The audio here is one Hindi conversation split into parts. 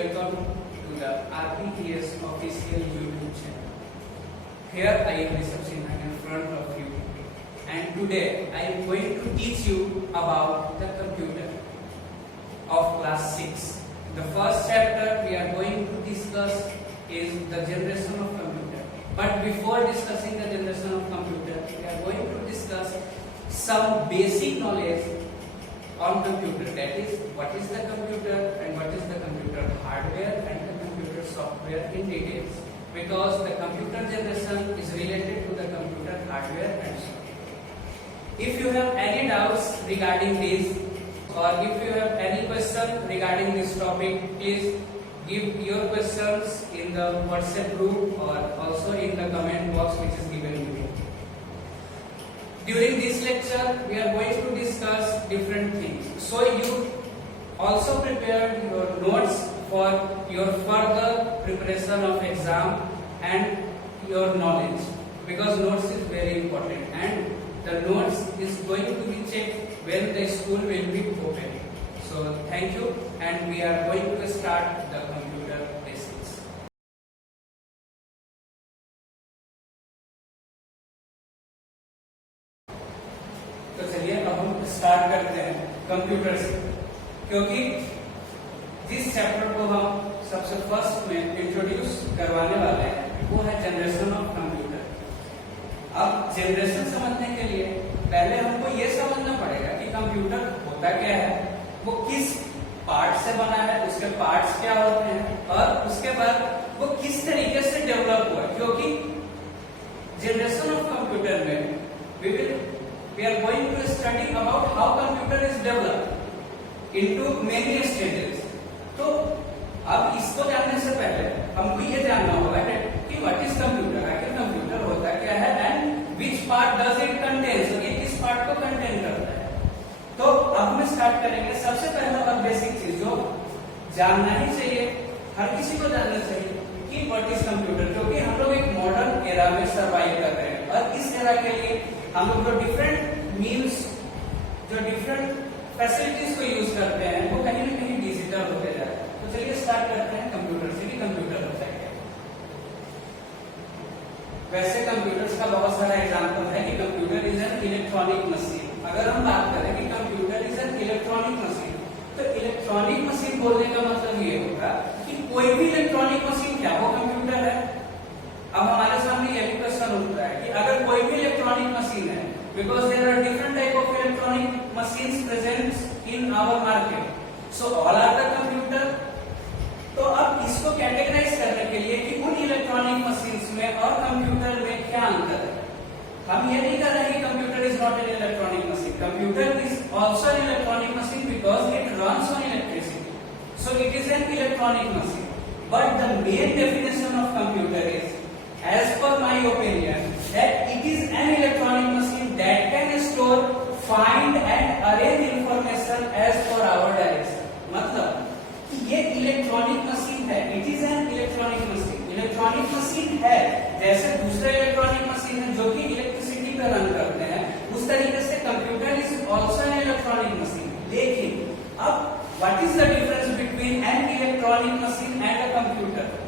welcome to the RPTS official YouTube channel. Here I am Rishabh Sinha in front of you, and today I am going to teach you about the computer of class 6. The first chapter we are going to discuss is the generation of computer. But before discussing the generation of computer, we are going to discuss some basic knowledge on computer, that is what is the computer and what is the computer hardware and the computer software in details, because the computer generation is related to the computer hardware and software. If you have any doubts regarding this, or if you have any question regarding this topic, please give your questions in the WhatsApp group or also in the comment box which is given below. During this lecture, we are going to discuss different things. So you also prepare your notes for your further preparation of exam and your knowledge, because notes is very important and the notes is going to be checked when the school will be open. So thank you, and we are going to start the computer basics. तो चलिए अब हम स्टार्ट करते हैं कंप्यूटर से, क्योंकि जिस चैप्टर को हम सबसे फर्स्ट में इंट्रोड्यूस करवाने वाले हैं वो है जनरेशन ऑफ कंप्यूटर। अब जनरेशन समझने के लिए पहले हमको ये समझना पड़ेगा कि कंप्यूटर होता क्या है, वो किस पार्ट से बना है, उसके पार्ट्स क्या होते हैं, और उसके बाद वो किस तरीके से डेवलप हुआ। क्योंकि जनरेशन ऑफ कंप्यूटर में we are going to study about how computer is developed into many stages. तो अब इसको जानने से पहले हमको ये जानना होगा कि what is computer, आखिर कंप्यूटर होता क्या है and which part does it contain, so ये किस पार्ट को कंटेन करता है। तो अब हम स्टार्ट करेंगे। सबसे पहला और बेसिक चीज जो जानना ही चाहिए, हर किसी को जानना चाहिए कि what is computer, क्योंकि हम लोग एक मॉडर्न एरा में सर्वाइव कर रहे हैं और इस एरा के लिए हम लोग जो डिफरेंट मीन्स, जो डिफरेंट फैसिलिटीज को यूज करते हैं वो कहीं ना कहीं डिजिटल होते जा रहे हैं। तो चलिए स्टार्ट करते हैं कंप्यूटर से कि कंप्यूटर होता है क्या। वैसे कंप्यूटर्स का बहुत सारा एग्जांपल है कि computer is an electronic machine. अगर हम बात करें कि computer is an electronic machine, तो इलेक्ट्रॉनिक मशीन बोलने का मतलब ये होगा कि कोई भी इलेक्ट्रॉनिक मशीन क्या वो कंप्यूटर है। अब हमारे सामने ये भी क्वेश्चन उठता है कि अगर कोई भी इलेक्ट्रॉनिक मशीन है, because there are different type of electronic machines present in our market, so all are the computer। तो अब इसको कैटेगराइज करने के लिए कि उन इलेक्ट्रॉनिक मशीन्स में और कंप्यूटर में क्या अंतर है, हम ये नहीं कर रहे कि computer is not an electronic machine. Computer is also an electronic machine because it runs on electricity, so it is an electronic machine, but the main definition of computer is, as per my opinion, that it is an electronic machine that can store, find and arrange information as per our direction। मतलब कि ये इलेक्ट्रॉनिक मशीन है, it is an electronic machine. Electronic machine है जैसे दूसरे इलेक्ट्रॉनिक मशीन है जो कि इलेक्ट्रिसिटी पे रन करते हैं, उस तरीके से computer is also an electronic machine. लेकिन अब what is the difference between an electronic machine and a computer.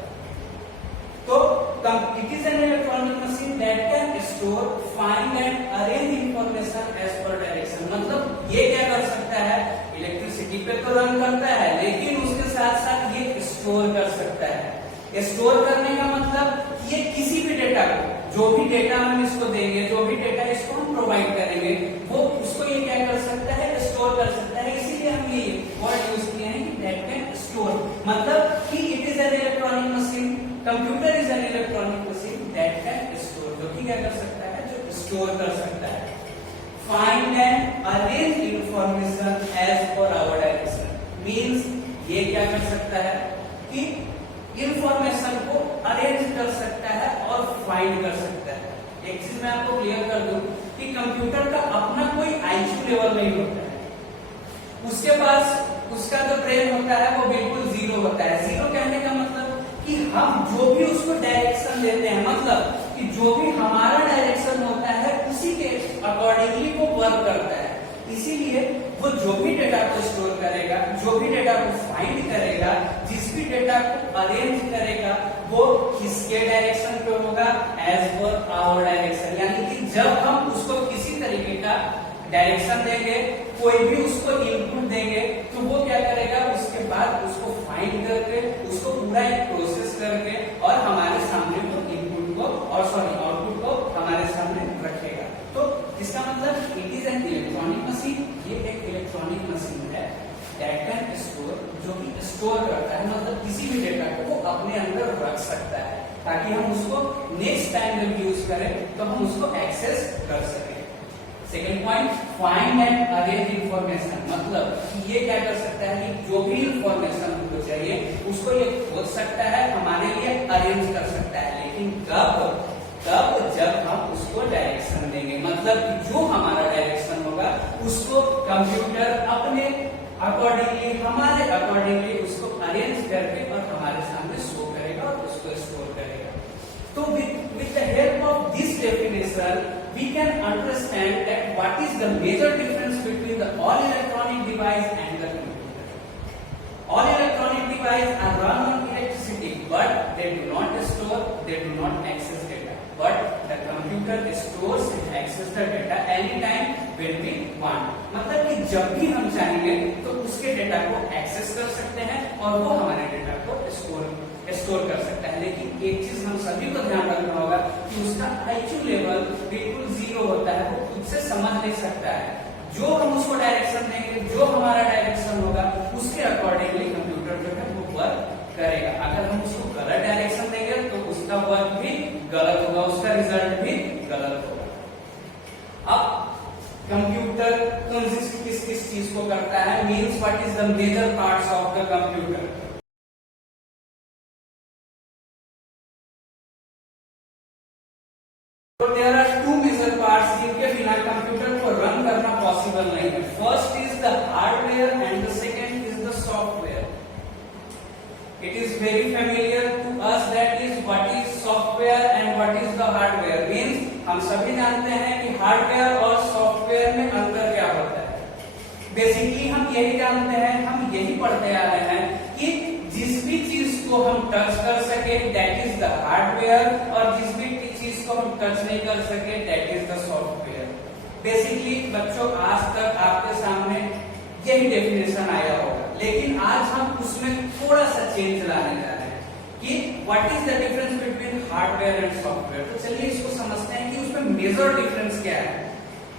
तो it is an electronic machine that can store, find and arrange information as per direction। मतलब ये क्या कर सकता है, इलेक्ट्रिसिटी पे तो रन करता है लेकिन उसके साथ साथ ये स्टोर कर सकता है। स्टोर करने का मतलब ये किसी भी डेटा को, जो भी डेटा हम इसको देंगे, जो भी डेटा इसको हम प्रोवाइड करेंगे, वो उसको ये क्या कर सकता है, स्टोर कर सकता है। इसीलिए हम ये वर्ड यूज किए हैं कि दैट कैन स्टोर, मतलब कि it is an electronic machine. Computer is an electronic machine that can store, जो कि क्या कर सकता है, जो स्टोर कर सकता है। Find and arrange information as per our direction, means ये क्या कर सकता है कि इंफॉर्मेशन को अरेंज कर सकता है और फाइंड कर सकता है। एक चीज मैं आपको क्लियर कर दूं कि कंप्यूटर का अपना कोई आईक्यू लेवल नहीं होता है, उसके पास उसका जो ब्रेन होता है वो बिल्कुल जीरो होता है। जीरो कहने का मतलब कि हम जो भी उसको डायरेक्शन देते हैं, मतलब कि जो भी हमारा डायरेक्शन होता है उसी के अकॉर्डिंगली वो वर्क करता है। इसीलिए वो जो भी डेटा को स्टोर करेगा, जो भी डेटा को फाइंड करेगा, जिस भी डेटा को अरेंज करेगा, वो किसके डायरेक्शन पे होगा? As per our direction. यानी कि जब हम उसको किसी तरीके का डायरेक्शन देंगे, कोई भी उसको इनपुट देंगे, तो वो क्या करेगा? उसके बाद उसको फाइंड करके, उसको पूरा एक प्रोसेस करके और हमारे सामने वो इनपुट को और आउटपुट को हमारे सामने रखेगा। तो इसका मतलब it is an electronic machine. ये एक इलेक्ट्रॉनिक मशीन है दैट कैन स्टोर, जो कि स्टोर करता है, मतलब किसी भी डेटा को वो अपने अंदर रख सकता है ताकि हम उसको नेक्स्ट टाइम जब यूज करें तो हम उसको एक्सेस कर सकें। Second point, find and arrange information. मतलब ये क्या कर सकता है कि जो भी इंफॉर्मेशन हमको चाहिए उसको ये खोज सकता है, हमारे लिए अरेंज कर सकता है। लेकिन कब? जब हम उसको डायरेक्शन देंगे। मतलब जो हमारा डायरेक्शन होगा उसको कंप्यूटर अपने अकॉर्डिंगली, हमारे अकॉर्डिंगली उसको अरेंज करके और हमारे सामने शो करेगा और उसको स्टोर करेगा। तो with the help of this definition we can understand that what is the major difference between the all electronic device and the computer. All electronic devices are run on electricity, but they do not store, they do not access data. But the computer stores and access the data anytime when we want. मतलब कि जब भी हम चाहेंगे तो उसके डेटा को एक्सेस कर सकते हैं और वो हमारे डेटा को स्टोर कर सकता है। लेकिन एक चीज हम सभी को ध्यान रखना होगा कि उसका IQ लेवल बिल्कुल 0 होता है, वो खुद से समझ नहीं सकता है। जो हम उसको डायरेक्शन देंगे, जो हमारा डायरेक्शन होगा, उसके अकॉर्डिंगली कंप्यूटर जो है वो वर्क करेगा। अगर हम उसको गलत डायरेक्शन देंगे तो उसका वर्क भी गलत होगा, उसका रिजल्ट भी गलत होगा। अब कंप्यूटर कंसिस्ट किस किस चीज को करता है? Means what is the major parts of the computer. There are two major parts जिनके बिना कंप्यूटर को रन करना पॉसिबल नहीं है। First is the hardware and the second is the software. It is very familiar to us that is what is software and what is the hardware. Means हम सभी जानते हैं कि हार्डवेयर और सॉफ्टवेयर में अंतर क्या होता है। बेसिकली हम यही जानते हैं, हम यही पढ़ते आ रहे हैं कि जिस भी चीज को हम टच कर सके दैट इज द हार्डवेयर और जिस भी चीज को हम टच नहीं कर सके that is the software. Basically बच्चों आज तक आपके सामने यही डेफिनेशन आया होगा, लेकिन आज हम उसमें थोड़ा सा चेंज लाने जा रहे हैं कि what is the difference between hardware and software. तो चलिए इसको समझते हैं कि उसमें मेजर डिफरेंस क्या है।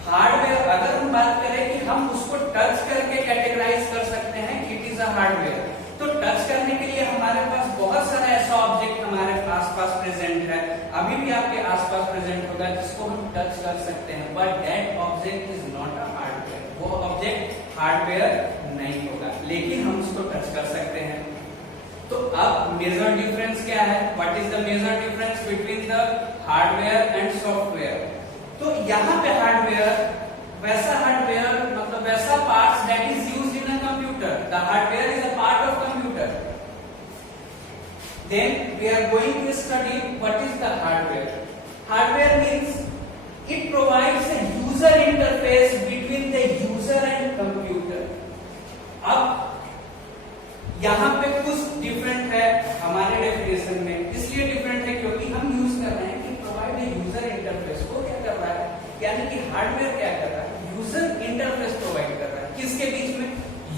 हार्डवेयर, अगर हम बात करें कि हम उसको टच करके कैटेगराइज कर सकते हैं कि इट इज अ हार्डवेयर, तो टच करने के लिए हमारे पास बहुत सारा ऐसा ऑब्जेक्ट हमारे आसपास प्रेजेंट है, अभी भी आपके आसपास प्रेजेंट होगा जिसको हम टच कर सकते हैं, but that object is not a hardware. वो ऑब्जेक्ट हार्डवेयर नहीं होगा, लेकिन हम उसको टच कर सकते हैं। तो अब मेजर डिफरेंस क्या है? What is the major difference between the hardware and software? तो यहाँ पे हार्डवेयर वैसा हार्डवेयर मतलब वैसा parts that is used in a computer. The hardware is a part of computer. Then we are going to study what is the hardware. Hardware means it provides a user interface between the user and computer. अब यहाँ पे कुछ डिफरेंट है हमारे डेफिनेशन में, इसलिए डिफरेंट है क्योंकि हम यूज कर रहे हैं कि प्रोवाइड ए यूजर इंटरफेस। को क्या कर रहा है? यानी कि हार्डवेयर क्या कर रहा है? यूजर इंटरफेस प्रोवाइड कर रहा है। किसके बीच में?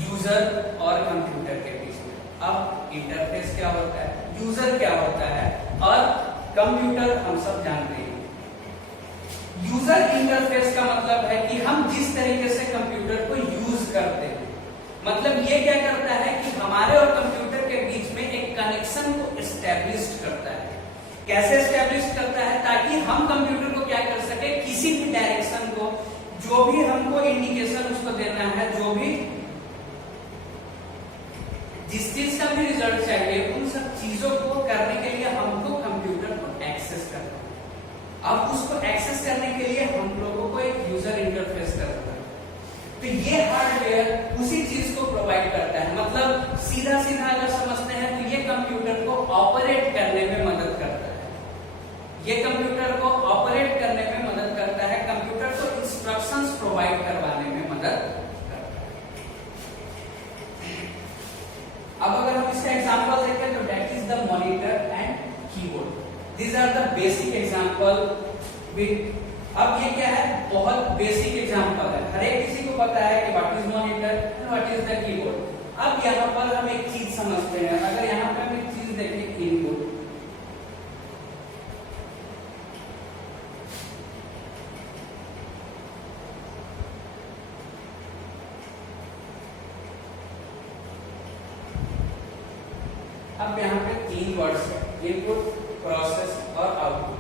यूजर और कंप्यूटर के बीच में। अब इंटरफेस क्या होता है, यूजर क्या होता है और कंप्यूटर हम सब जानते हैं। यूजर इंटरफेस का मतलब है कि हम जिस तरीके से कंप्यूटर को यूज करते हैं, मतलब ये क्या करता है कि हमारे और कंप्यूटर के बीच में एक कनेक्शन को एस्टेब्लिश करता है। कैसे एस्टेब्लिश करता है? ताकि हम कंप्यूटर को क्या कर सके, किसी भी डायरेक्शन को, जो भी हमको इंडिकेशन उसको देना है, जो भी जिस चीज का भी रिजल्ट चाहिए, उन सब चीजों को करने के लिए हमको कंप्यूटर को एक्सेस करना है। अब उसको एक्सेस करने के लिए हम लोगों को एक यूजर इंटरफेस करना है। तो ये हार्डवेयर उसी चीज को प्रोवाइड करता है। मतलब सीधा सीधा अगर समझते हैं तो ये कंप्यूटर को ऑपरेट करने में मदद करता है। ये कंप्यूटर को ऑपरेट करने में मदद करता है, कंप्यूटर को इंस्ट्रक्शंस प्रोवाइड करवाने में मदद these are the basic example with, अब ये क्या है, बहुत बेसिक एग्जांपल है, हर एक किसी को पता है कि what is monitor and what is the keyboard. अब यहाँ पर हम एक चीज समझते हैं, अगर यहाँ पे हम एक चीज देखें इनपुट, अब यहाँ पे तीन वर्ड्स है, इनपुट, प्रोसेस और आउटपुट।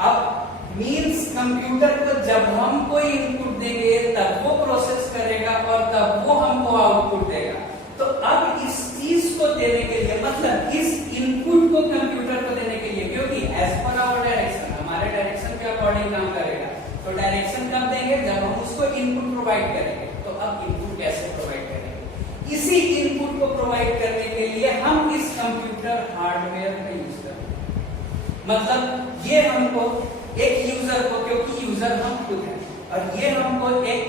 अब मीन्स कंप्यूटर को जब हम कोई इनपुट देंगे तब वो प्रोसेस करेगा और तब वो हमको आउटपुट देगा। तो अब इस चीज को देने के लिए, मतलब इस इनपुट को कंप्यूटर को देने के लिए, क्योंकि एज पर आवर डायरेक्शन, हमारे डायरेक्शन के अकॉर्डिंग काम करेगा, तो डायरेक्शन कब देंगे, जब हम उसको इनपुट प्रोवाइड करेंगे। तो अब इनपुट कैसे प्रोवाइड करेंगे, इसी इनपुट को प्रोवाइड करने के लिए हम इस कंप्यूटर हार्डवेयर का यूज करेंगे। मतलब ये हमको एक यूजर को, क्योंकि यूजर हम खुद हैं, और ये हमको एक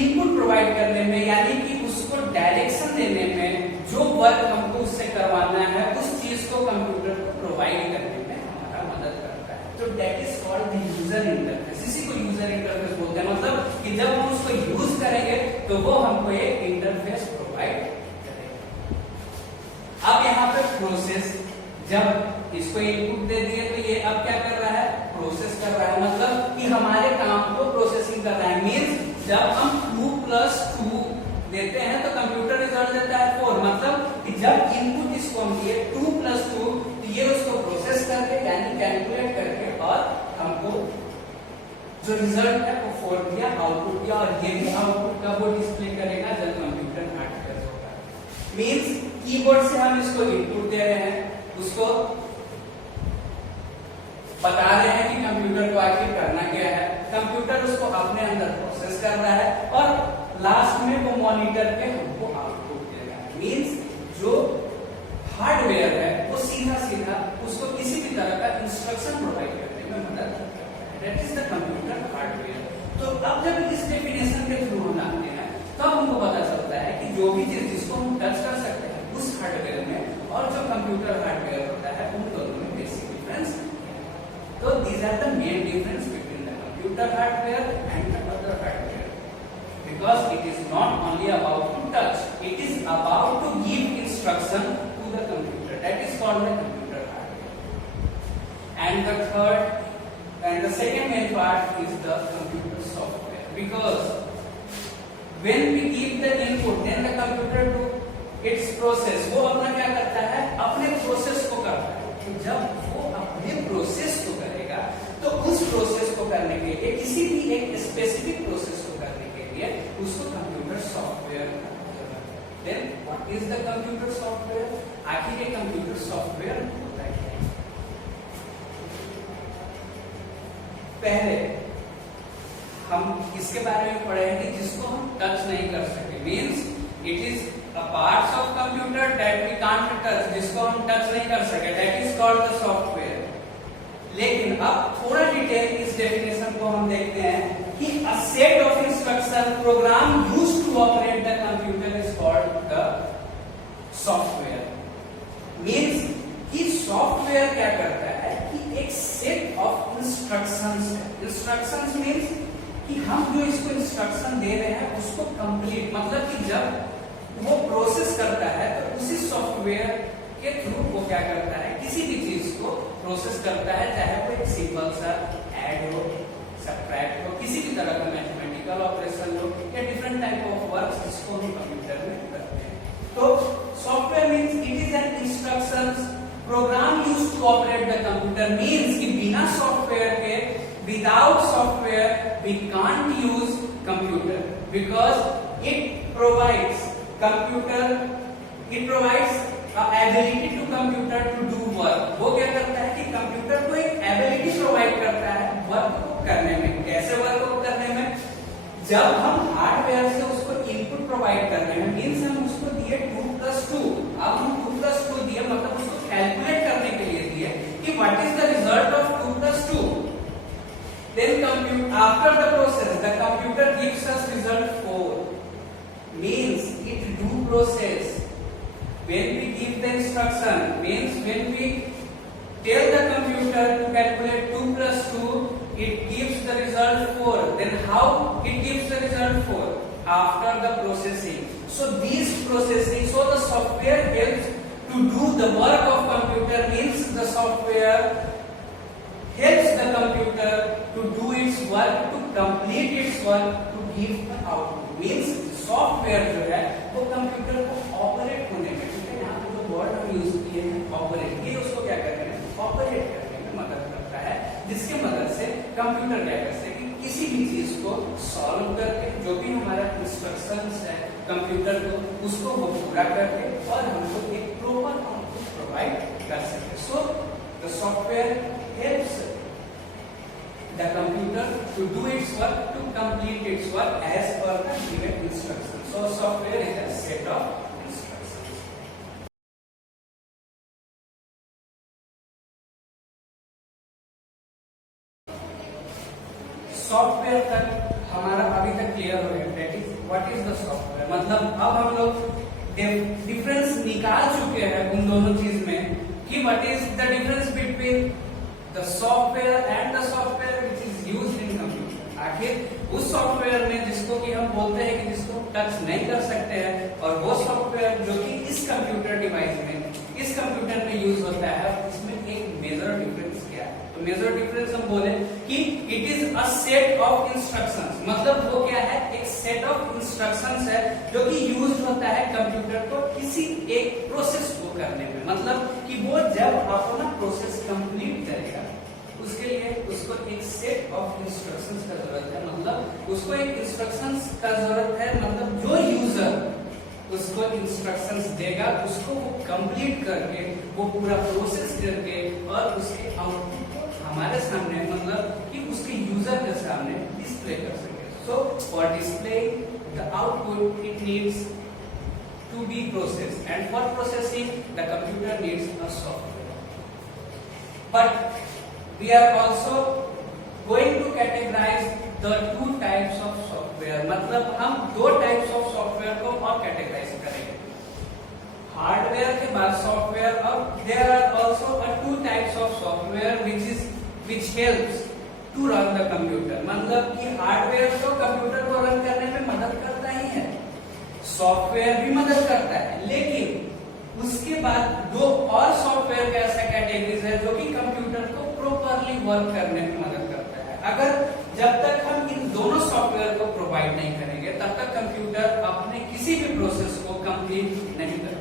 इनपुट प्रोवाइड करने में, यानी कि उसको डायरेक्शन देने में, जो वर्क हमको उससे करवाना है उस चीज को कंप्यूटर को प्रोवाइड करने में हमारा मदद करता है। तो that is called the user interface. इसी को यूजर इंटरफेस बोलते हैं, मतलब कि जब हम उसको यूज करेंगे तो वो हमको एक इंटरफेस प्रोवाइड करेगा। अब यहाँ पे प्रोसेस, जब इसको इनपुट दे दिए तो ये अब क्या कर रहा है, प्रोसेस कर रहा है, मतलब कि हमारे काम को प्रोसेसिंग कर रहा है। मींस जब हम 2 + 2 देते हैं तो कंप्यूटर रिजल्ट देता है 4, मतलब कि जब इनपुट इसको हम दिए 2 + 2 तो ये उसको प्रोसेस करके, यानी कैलकुलेट करके, और हमको जो रिजल्ट है वो 4 दिया, आउटपुट दिया, और ये भी आउटपुट का वो डिस्प्ले करेगा जब कंप्यूटर हार्डवेयर होगा। मींस कीबोर्ड से हम इसको इनपुट दे रहे हैं, उसको बता रहे हैं कि कंप्यूटर को आखिर करना क्या है, कंप्यूटर उसको अपने अंदर प्रोसेस कर रहा है, और लास्ट में वो मॉनिटर पे हमको आउटपुट देगा। मींस जो हार्डवेयर है वो सीधा सीधा उसको किसी भी तरह का इंस्ट्रक्शन प्रोवाइड करने में मदद करता है। That is the computer hardware. तो अब जब इस डेफिनेशन के थ्रू हम आते हैं तब हमको पता चलता है कि जो भी चीज जिसको हम टच कर सकते हैं उस हार्डवेयर में और जो कंप्यूटर हार्डवेयर होता है उन दोनों में basic difference. So these are the main difference between the computer hardware and the other hardware, because it is not only about to touch, it is about to give instruction to the computer. That is called the computer hardware. And the third and the second main part is the computer software, because when we give the input then the computer do its process. वो अपना क्या करता है, अपने प्रोसेस को करता है। तो जब वो अपने प्रोसेस को करेगा तो उस प्रोसेस को करने के लिए, किसी भी एक स्पेसिफिक प्रोसेस को करने के लिए उसको computer software. Then what is the computer software, आखिर ये कंप्यूटर सॉफ्टवेयर होता है। पहले हम इसके बारे में पढ़ेंगे जिसको हम टच नहीं कर सके। Means it is a parts of computer that we can't touch, जिसको हम टच नहीं कर सके, that is called the software। लेकिन अब थोड़ा डिटेल इस डेफिनेशन को हम देखते हैं कि a set of instruction program used to operate the computer is called the software। Means कि सॉफ्टवेयर क्या करता है कि एक सेट ऑफ इंस्ट्रक्शंस है। इंस्ट्रक्शंस मींस कि हम जो इसको इंस्ट्रक्शन दे रहे हैं उसको कंप्लीट, मतलब कि जब वो प्रोसेस करता है तो उसी सॉफ्टवेयर के थ्रू वो क्या करता है, किसी भी चीज को प्रोसेस करता है, चाहे वो एक सिंपल सा ऐड हो, सब्ट्रैक्ट हो, किसी भी तरह का मैथमेटिकल ऑपरेशन हो, या डिफरेंट टाइप ऑफ वर्क जिसको हम कंप्यूटर में करते हैं। तो software means it is an instructions program used to operate the computer. Means कि बिना सॉफ्टवेयर के, without software we can't use computer, because it provides computer, it provides ability to computer to do work. वो क्या करता है कि कंप्यूटर को एक एबिलिटी प्रोवाइड करता है वर्क को करने में। कैसे वर्क को करने में, जब हम हार्डवेयर से उसको इनपुट प्रोवाइड कर रहे हैं, मींस हम उसको दिए 2 + 2, अब हम 2 + 2 दिए, मतलब उसको कैलकुलेट करने के लिए दिए कि what is the result of 2 + 2। Then after the process the computer gives us result 4। means it do process when we give the instruction, means when we tell the how it gives the result for after the processing. So these processing, so the software helps to do the work of computer, means the software helps the computer to do its work, to complete its work, to give the output. Means software जो है वो कंप्यूटर को ऑपरेट होने में, ठीक है, यहाँ पे जो वर्ड हम यूज किए हैं ऑपरेट, ये उसको क्या करने में, ऑपरेट करने में मदद करता है, जिसके मदद से कंप्यूटर क्या कर सके, किसी भी चीज को सॉल्व करके, जो भी हमारा इंस्ट्रक्शंस है कंप्यूटर को, उसको वो पूरा करके और हमको एक प्रॉपर आउटपुट प्रोवाइड कर सके. So the software helps the computer to do its work, to complete its work as per the given instructions. So software is a set of instructions. Software तक हमारा अभी तक क्लियर हो गया. That is what is the software. मतलब अब हम लोग डिफरेंस निकाल चुके हैं उन दोनों चीज में कि what is the difference between the software and the software which is used in computer. आखिर उस सॉफ्टवेयर में जिसको कि हम बोलते हैं कि जिसको टच नहीं कर सकते हैं, और वो सॉफ्टवेयर जो कि इस कंप्यूटर डिवाइस में, इस कंप्यूटर में यूज होता है, इसमें एक मेजर डिफरेंस क्या है. तो मेजर डिफरेंस हम बोले कि it is a set of instructions. मतलब वो क्या है, एक सेट ऑफ इंस्ट्रक्शंस है जो कि यूज होता है कंप्यूटर को किसी एक प्रोसेस को करने में. मतलब कि वो जब अपना प्रोसेस कंप्लीट करेगा उसके लिए उसको एक सेट ऑफ इंस्ट्रक्शंस का जरूरत है. मतलब उसको एक इंस्ट्रक्शंस का जरूरत है. मतलब जो यूजर उसको इंस्ट्रक्शंस देगा उसको वो कंप्लीट करके, वो पूरा प्रोसेस करके और उसके आउटपुट को हमारे सामने, मतलब कि उसके यूजर के सामने डिस्प्ले कर सके. So for display the output it needs to be processed, and for processing the computer needs a software. But we are also going to categorize the two types of software. मतलब हम दो types of software को और categorize करेंगे. हार्डवेयर के बाद सॉफ्टवेयर, और there are also two types of software which helps to run the computer. मतलब कि हार्डवेयर तो कंप्यूटर को रन करने में मदद करता ही है, सॉफ्टवेयर भी मदद करता है, लेकिन उसके बाद दो और सॉफ्टवेयर के ऐसा कैटेगरीज है जो कि कंप्यूटर को प्रॉपरली वर्क करने में मदद करता है. अगर जब तक हम इन दोनों सॉफ्टवेयर को प्रोवाइड नहीं करेंगे तब तक कंप्यूटर अपने किसी भी प्रोसेस को कंप्लीट नहीं करेगा.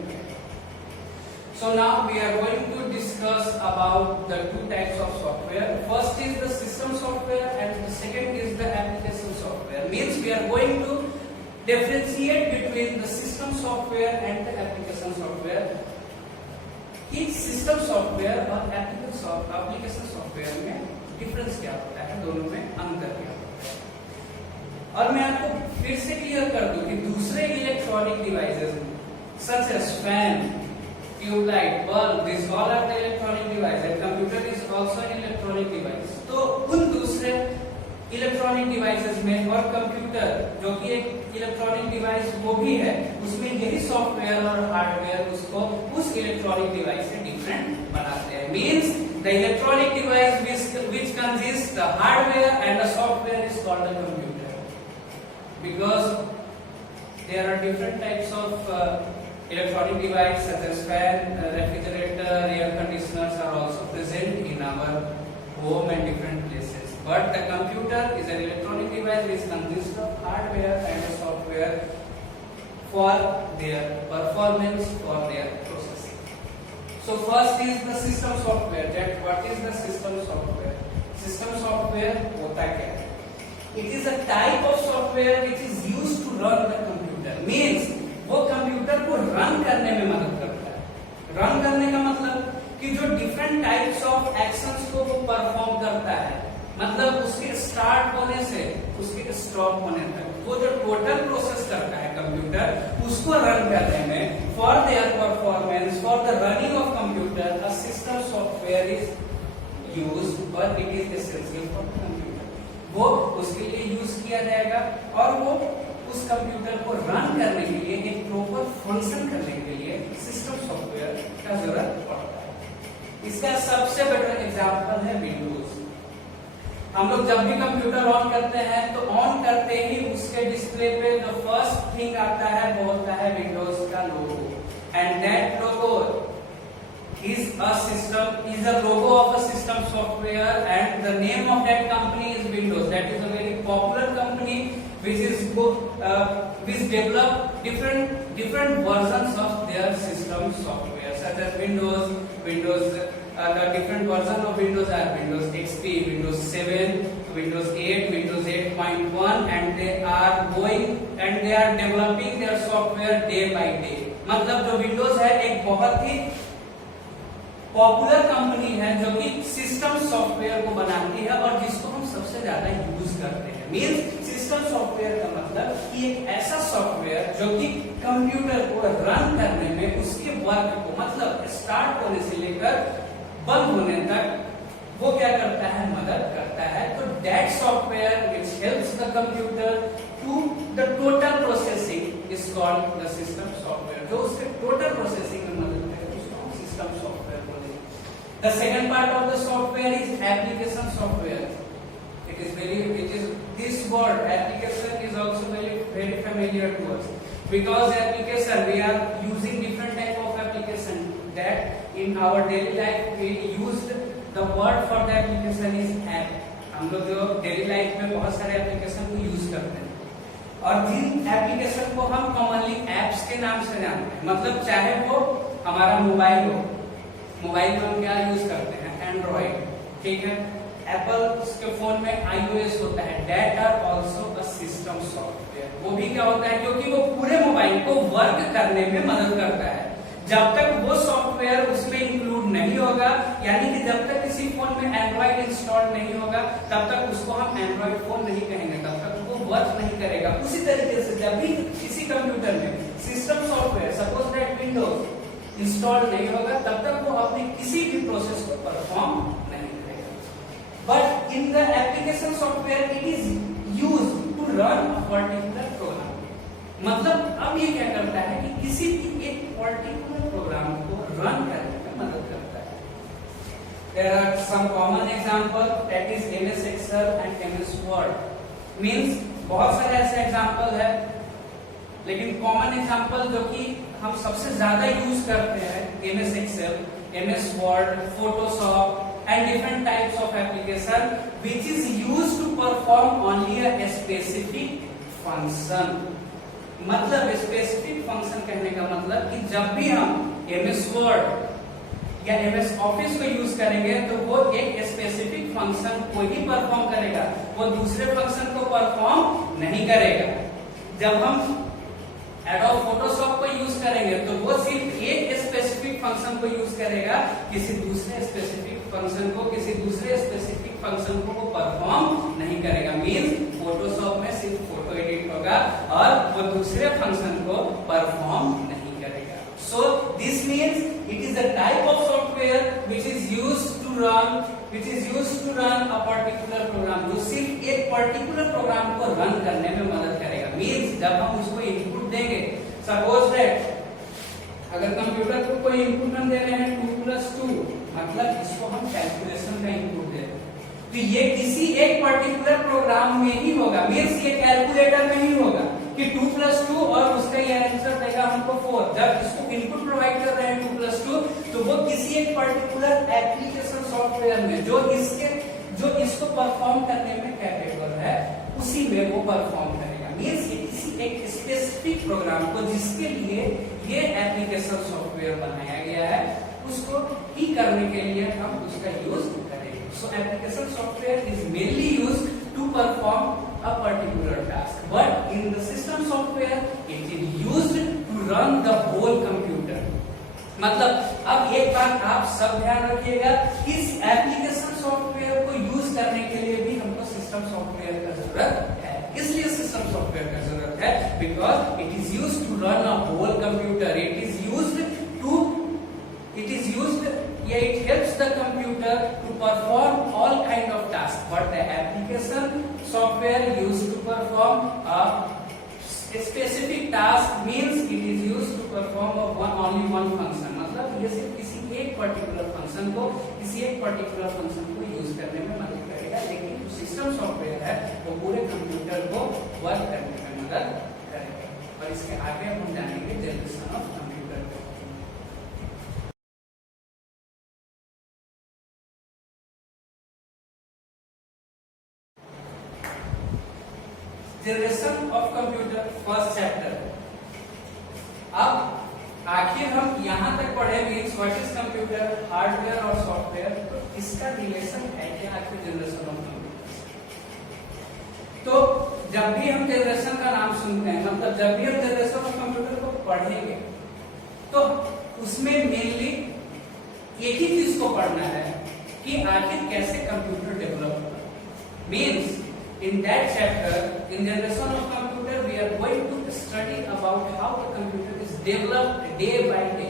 So now we are going to discuss about the two types of software. First is the system software and the second is the application software. Means we are going to differentiate between the system software and the application software. कि सिस्टम सॉफ्टवेयर और एप्लीकेशन सॉफ्टवेयर में डिफरेंस क्या होता है, दोनों में अंतर क्या होता है. और मैं आपको फिर से क्लियर कर दूं कि दूसरे electronic devices such as fan, tubelight, bulb, this all are the electronic device and computer is also an electronic device. तो उन दूसरे इलेक्ट्रॉनिक डिवाइसेस में और कंप्यूटर जो कि एक इलेक्ट्रॉनिक डिवाइस वो भी है, उसमें यही सॉफ्टवेयर और हार्डवेयर उसको उस इलेक्ट्रॉनिक डिवाइस से डिफरेंट बनाते हैं. Means the electronic device which consists the hardware and the software is called the computer, because there are different types of electronic device such as fan, refrigerator, air conditioners are also present in our home and different places. But the computer is an electronic device which consists of hardware and software for their performance, for their processing. So first is the system software. That what is the system software? System software होता क्या है? It is a type of software which is used to run the computer. Means वो कंप्यूटर को रन करने में मदद करता है. रन करने का मतलब कि जो डिफरेंट टाइप्स ऑफ एक्शंस को वो परफॉर्म करता है, मतलब उसके स्टार्ट होने से उसके स्टॉप होने तक वो जो टोटल प्रोसेस करता है कंप्यूटर, उसको रन करने में for their performance, for the running of computer a system software is used और it is essential for computer. वो उसके लिए यूज किया जाएगा और वो उस कंप्यूटर को रन करने के लिए, एक प्रॉपर फंक्शन करने के लिए सिस्टम सॉफ्टवेयर का जरूरत पड़ता है. इसका सबसे बेटर एग्जांपल है विंडोज. हम लोग जब भी कंप्यूटर ऑन करते हैं तो ऑन करते ही उसके डिस्प्ले पे जो फर्स्ट थिंग आता है वो होता है विंडोज का logo, and that logo is a system, is a logo of a system software, and the name of that company is Windows. That is a very popular company which develop different versions of their system software, such as Windows, the different version of Windows are Windows XP, Windows 7, Windows 8, Windows 8.1, and they are developing their software day by day. मतलब जो Windows है एक बहुत ही पॉपुलर कंपनी है जो कि सिस्टम सॉफ्टवेयर को बनाती है और जिसको हम सबसे ज्यादा यूज करते हैं। मींस सिस्टम सॉफ्टवेयर का मतलब कि एक ऐसा सॉफ्टवेयर जो कि कंप्यूटर को रन करने में उसके वर्क को मतलब स्टार्ट होने से लेकर बंद होने तक वो क्या करता है, मदद करता है। तो that software which helps the computer to the total processing is called the system software. जो उसके टोटल प्रोसेसिंग में मदद करे उसको हम system software. The second part of the software is application software. This word application is also very familiar to us because application we are using different type of application that in our daily life we used the word for the application is app. हम लोग जो डेली लाइफ में बहुत सारे एप्लीकेशन को यूज करते हैं और जिन एप्लीकेशन को हम कॉमनली एप्स के नाम से जानते हैं, मतलब चाहे वो हमारा मोबाइल हो, मोबाइल में हम क्या यूज करते हैं, एंड्रॉइड, ठीक है। एप्पल के फोन में iOS होता है, that are also a system software. वो भी क्या होता है, क्योंकि वो पूरे मोबाइल को वर्क करने में मदद करता है। जब तक वो सॉफ्टवेयर उसमें इंक्लूड नहीं होगा, यानी कि जब तक किसी फोन में एंड्रॉइड इंस्टॉल नहीं होगा तब तक उसको हम एंड्रॉइड फोन नहीं कहेंगे, तब तक वो वर्क नहीं करेगा। उसी तरीके से जब भी किसी कंप्यूटर में system software suppose that Windows install नहीं होगा तब तक वो अपने किसी भी प्रोसेस को परफॉर्म नहीं करेगा। But in the application software it is used to run a particular program. मतलब अब ये क्या करता है कि किसी भी एक पर्टिकुलर प्रोग्राम को रन करने में मदद करता है। There are some common example that is MS Excel and MS Word। Means बहुत सारे ऐसे एग्जांपल है, लेकिन कॉमन एग्जांपल जो कि हम सबसे ज्यादा यूज करते हैं MS Excel, MS Word, Photoshop and different types of application which is used to perform only a specific function। मतलब स्पेसिफिक फंक्शन कहने का मतलब कि जब भी हम MS Word या MS Office को यूज करेंगे तो वो एक स्पेसिफिक फंक्शन को ही परफॉर्म करेगा, वो दूसरे फंक्शन को परफॉर्म नहीं करेगा। जब हम एडोब फोटोशॉप को यूज करेंगे तो वो सिर्फ एक स्पेसिफिक फंक्शन को यूज करेगा, किसी दूसरे स्पेसिफिक फंक्शन को वो परफॉर्म नहीं करेगा। मींस फोटोशॉप में सिर्फ फोटो एडिट होगा और वो दूसरे फंक्शन को परफॉर्म नहीं करेगा। So this means it is a type of software which is used to run a particular program, जो सिर्फ एक पर्टिकुलर प्रोग्राम को रन करने में मदद करेगा। मींस जब हम उसको इनपुट देंगे, सपोज दैट अगर कंप्यूटर को कोई इनपुट हम दे रहे हैं 2+2, मतलब इसको हम कैलकुलेशन का इनपुट दे रहे हैं, तो ये किसी एक पर्टिकुलर प्रोग्राम में ही होगा। मींस ये कैलकुलेटर में ही होगा कि 2+2 और उसका ये आंसर देगा हमको 4। जब इसको इनपुट प्रोवाइड कर रहे हैं 2+2 तो वो किसी एक पर्टिकुलर एप्लीकेशन सॉफ्टवेयर में जो इसको परफॉर्म करने में कैपेबल है उसी में वो परफॉर्म करेगा। मींस किसी एक स्पेसिफिक प्रोग्राम को जिसके लिए ये एप्लीकेशन सॉफ्टवेयर बनाया गया है उसको ही करने के लिए हम उसका यूज करेंगे। So application software is mainly used to perform a particular task, but in the system software it is used to run the whole computer। मतलब अब एक बात आप सब ध्यान रखिएगा, इस एप्लीकेशन सॉफ्टवेयर को यूज करने के लिए भी हमको सिस्टम सॉफ्टवेयर का जरूरत है। इसलिए सिस्टम सॉफ्टवेयर का जरूरत है because it is used to run a whole computer. It helps the computer to perform all kind of tasks, but the application software used to perform a specific task means it is used to perform only one function। मतलब ये सिर्फ किसी एक पर्टिकुलर फंक्शन को यूज करने में मदद करेगा। करेगा, लेकिन जो सिस्टम सॉफ्टवेयर है वो पूरे कंप्यूटर को वर्क करने में मदद करेगा। और इसके आगे हम जानेंगे generation of computer. Generation of computer first chapter. अब आखिर हम यहाँ तक पढ़ेंगे व्हाट इज कंप्यूटर, हार्डवेयर और सॉफ्टवेयर, तो इसका रिलेशन है क्या आखिर जनरेशन ऑफ कंप्यूटर। तो जब भी हम जनरेशन का नाम सुनते हैं, मतलब जब भी हम जनरेशन ऑफ कंप्यूटर को पढ़ेंगे, तो उसमें मेनली एक ही चीज को पढ़ना है कि आखिर कैसे कंप्यूटर डेवलप होगा। Means in that chapter, in generation of computer, we are going to study about how the computer is developed day by day.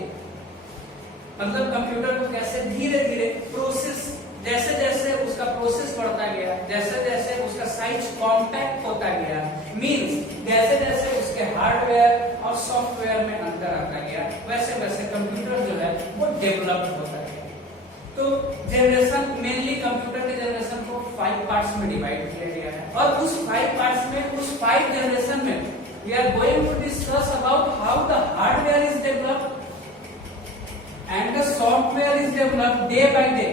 मतलब कंप्यूटर को कैसे धीरे धीरे प्रोसेस, जैसे जैसे उसका प्रोसेस बढ़ता गया, जैसे जैसे उसका साइज कॉम्पैक्ट होता गया, मींस जैसे जैसे उसके हार्डवेयर और सॉफ्टवेयर में अंतर आता गया, वैसे वैसे कंप्यूटर जो है वो डेवलप होता गया। तो जनरेशन मेनली कंप्यूटर के जनरेशन को 5 पार्ट्स में डिवाइड किया गया है, और उस 5 पार्ट्स में, उस 5 जनरेशन में we are going to discuss about how the hardware is developed and the software is developed day by day.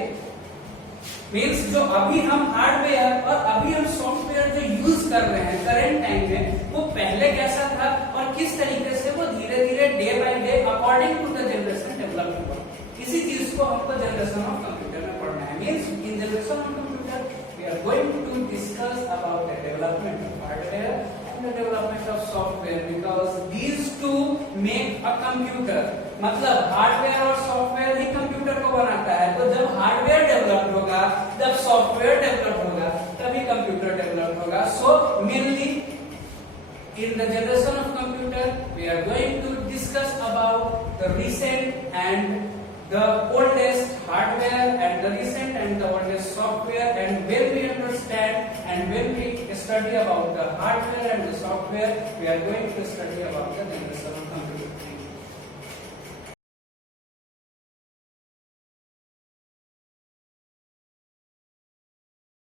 Means जो अभी हम हार्डवेयर और अभी हम सॉफ्टवेयर जो यूज कर रहे हैं करेंट टाइम में, वो पहले कैसा था और किस तरीके से वो धीरे धीरे day by day according to the generation develop हुआ। इसी चीज को हमको जनरेशन ऑफ कंप्यूटर में पढ़ना है। Means in generation of computer we are going to discuss about the development of hardware and the development of software, because these two make a computer. मतलब हार्डवेयर और सॉफ्टवेयर ही कंप्यूटर को बनाता है। तो जब हार्डवेयर डेवलप होगा, जब सॉफ्टवेयर डेवलप होगा, तभी कंप्यूटर डेवलप होगा। So mainly in the generation of computer we are going to discuss about the recent and the oldest hardware and the recent and the oldest software, and when we understand and when we study about the hardware and the software, we are going to study about the generation of